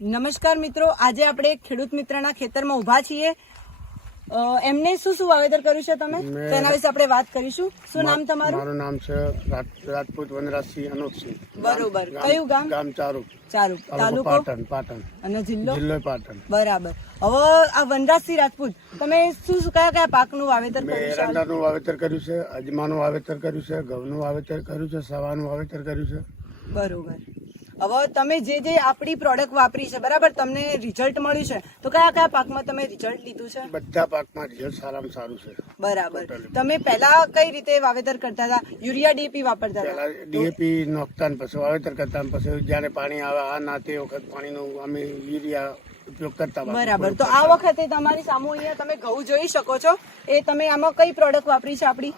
નમસ્કાર મિત્રો, આજે આપણે ખેડૂત મિત્રના ખેતરમાં ઊભા છીએ. એમને શું શું વાવેતર કર્યું છે તમે તેના વિશે આપણે વાત કરીશું. શું નામ તમારું? મારું નામ છે રાજપૂત વનરાજસિંહ અનોખસિંહ. બરોબર. કયું ગામ? ગામ ચારૂપ, તાલુકો પાટણ અને જિલ્લો પાટણ. બરાબર. હવે આ વનરાજસિંહ રાજપૂત, તમે શું શું કયા પાકનું વાવેતર મેં કર્યું છે? એરંડાનું વાવેતર કર્યું છે, અજમાનું વાવેતર કર્યું છે, ઘઉંનું વાવેતર કર્યું છે, સવાનું વાવેતર કર્યું છે. બરોબર. હવે તમે જે આપણી પ્રોડક્ટ વાપરી છે, બરાબર, તમને રિઝલ્ટ મળ્યું છે, તો કયા પાકમાં તમે રિઝલ્ટ લીધું છે? બધા પાકમાં રિઝલ્ટ સારામાં સારું છે. બરાબર. તમે પહેલા કઈ રીતે વાવેતર કરતા હતા? યુરિયા ડીએપી વાપરતા હતા? પેલા ડીએપી નોખતા ને પછી વાવેતર કરતા ને પછી જયારે પાણી આવે આ ના તે વખત પાણીનું અમે યુરિયા ઉપયોગ કરતા. બરાબર. તો આ વખતે તમારી સામે અહીંયા તમે ઘઉં જોઈ શકો છો. એ તમે આમાં કઈ પ્રોડક્ટ વાપરી છે? આપણી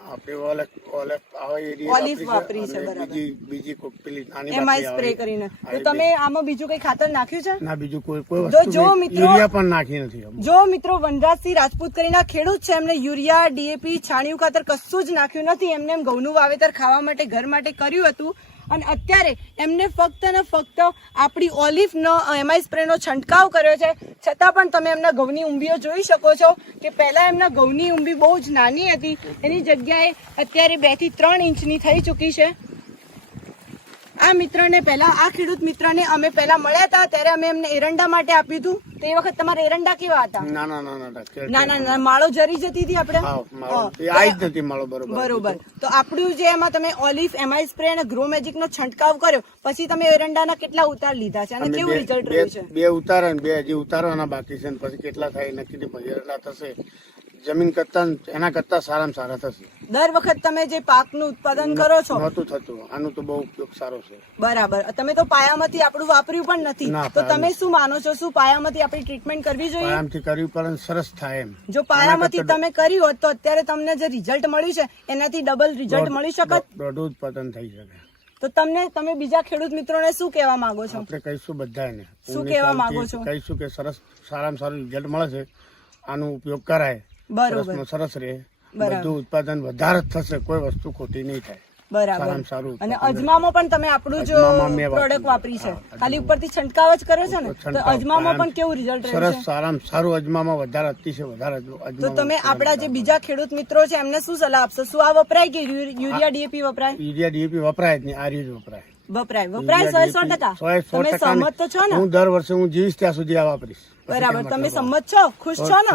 ઓલિવ વાપરી છે. બરાબર. બીજી પેલી નાની એમઆઈ સ્પ્રે કરીને. તો તમે આમાં બીજું કઈ ખાતર નાખ્યું છે? ના, બીજું કોઈ વસ્તુ યુરિયા પણ નાખી નથી. જો મિત્રો, વનરાજસિંહ રાજપૂત કરીને ખેડૂત છે, એમને યુરિયા ડીએપી છાણિયું ખાતર કશું જ નાખ્યું નથી. એમને એમ ઘઉંનું વાવેતર ખાવા માટે ઘર માટે કર્યું હતું અને અત્યારે એમને ફક્ત ને ફક્ત આપણી ઓલિવનો એમઆઈ સ્પ્રેનો છંટકાવ કર્યો છે. છતાં પણ તમે એમના ઘઉંની ઊંબીઓ જોઈ શકો છો કે પહેલા એમના ઘઉંની ઊંબી બહુ જ નાની હતી, એની જગ્યાએ અત્યારે 2 થી 3 ઇંચની થઈ ચૂકી છે. આ મિત્રને પહેલા, આ ખેડૂત મિત્રને અમે પહેલા મળ્યા હતા ત્યારે અમે એમને એરંડા માટે આપ્યું હતું. તે વખત તમારા એરંડા કેવા હતા? નાના માળો જરી જતી હતી આપણે. બરોબર. તો આપણું જે એમાં તમે ઓલિવ એમઆઈ સ્પ્રે અને ગ્રો મેજિક નો છંટકાવ કર્યો પછી તમે એરંડાના કેટલા ઉતાર લીધા છે અને કેવું રિઝલ્ટ રહ્યું છે? 2 ઉતારા ને 2 હજી ઉતારવાના બાકી છે. પછી કેટલા થાય નક્કી નહીં. પછી એરંડા થશે જમીન કરતા એના કરતા સારામાં સારા થશે. દર વખત તમે જે પાકનું ઉત્પાદન કરો છો નહોતું થતું. આનું તો બહુ ઉપયોગ સારો છે. બરાબર. તમે તો પાયામાંથી આપણું વાપર્યું પણ નથી, તો તમે શું માનો છો? શું પાયામાંથી આપણી ટ્રીટમેન્ટ કરવી જોઈએ? પાયામાંથી કરવી પણ સરસ થાય એમ. જો પાયામાંથી તમે કરી હોત તો અત્યારે તમને જે રિઝલ્ટ મળ્યું છે એનાથી ડબલ રિઝલ્ટ મળી શકત. દોઢું ઉત્પાદન થઈ શકે. તો તમે બીજા ખેડૂત મિત્રોને શું કહેવા માંગો છો? આપણે કહીશું બધાને, શું કહેવા માંગો છો? કહીશું કે સરસ સારામાં સારું રિઝલ્ટ મળે છે, આનો ઉપયોગ કરાય. બરોબર. સરસ રહે, બધું ઉત્પાદન વધારે થશે, કોઈ વસ્તુ ખોટી નહીં થાય. બરાબર. અને અજમામાં પણ તમે આપણું જો પ્રોડક્ટ વાપરી છે, ખાલી ઉપરથી છંટકાવ જ કર્યો છે ને, તો અજમામાં પણ કેવું રિઝલ્ટ રહ્યું છે? સરસ, સારામાં સારું. અજમામાં વધારે અતિશય વધારે. તો તમે આપણા જે બીજા ખેડૂત મિત્રો છે એમને શું સલાહ આપશો? શું આ વપરાય કે યુરિયા ડીએપી વપરાય? યુરિયા ડીએપી વપરાય જ નહીં, આ રીત વપરાય. વપરાય 100%. તમે સહમત તો છો ને? હું દર વર્ષે હું જીવીશ ત્યાં સુધી આ વાપરીશ. બરાબર. તમે સંમત છો? ખુશ છો ને?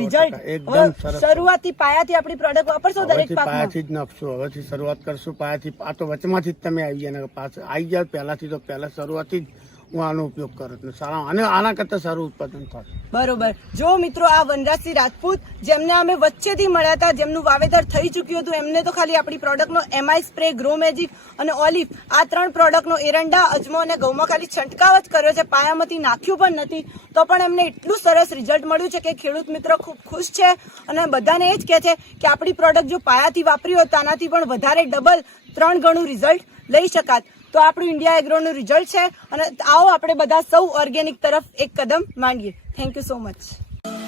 રિઝલ્ટ એકદમ સરસ. શરૂઆતી પાયાથી આપણી પ્રોડક્ટ વાપરશો દરેક પાકમાં? પાયાથી જ નાખશું. હવેથી શરૂઆત કરશું પાયાથી. આ તો વચમાંથી જ તમે આવી ગયા, પાછળ આવી ગયા પહેલાથી તો પહેલા શરૂઆતથી જ હું આનો ઉપયોગ કરું સારા, અને આના કરતા સારું ઉત્પાદન થાય. બરોબર. જો મિત્રો, આ વનરાજસિંહ રાજપૂત જેમને અમે વચ્ચેથી મળ્યા હતા, જેમનું વાવેતર થઈ ચુક્યું હતું, એમને તો ખાલી આપણી પ્રોડક્ટનો એમઆઈ સ્પ્રે, ગ્રો મેજિક અને ઓલિવ, આ 3 પ્રોડક્ટનો એરંડા, અજમો અને ઘઉંમાં ખાલી છંટકાવ જ કર્યો છે, પાયામાંથી નાખ્યું પણ નથી. તો પણ એમને એટલું સરસ રિઝલ્ટ મળ્યું છે કે ખેડૂત મિત્રો ખૂબ ખુશ છે અને બધાને એ જ કહે છે કે આપણી પ્રોડક્ટ જો પાયાથી વાપરી હોત તો આનાથી પણ વધારે ડબલ 3 ગણું રિઝલ્ટ લઈ શકાત. તો આપણું ઇન્ડિયા એગ્રોનું રિઝલ્ટ છે અને આવો આપણે બધા સૌ ઓર્ગેનિક તરફ એક કદમ માંડીએ. Thank you so much.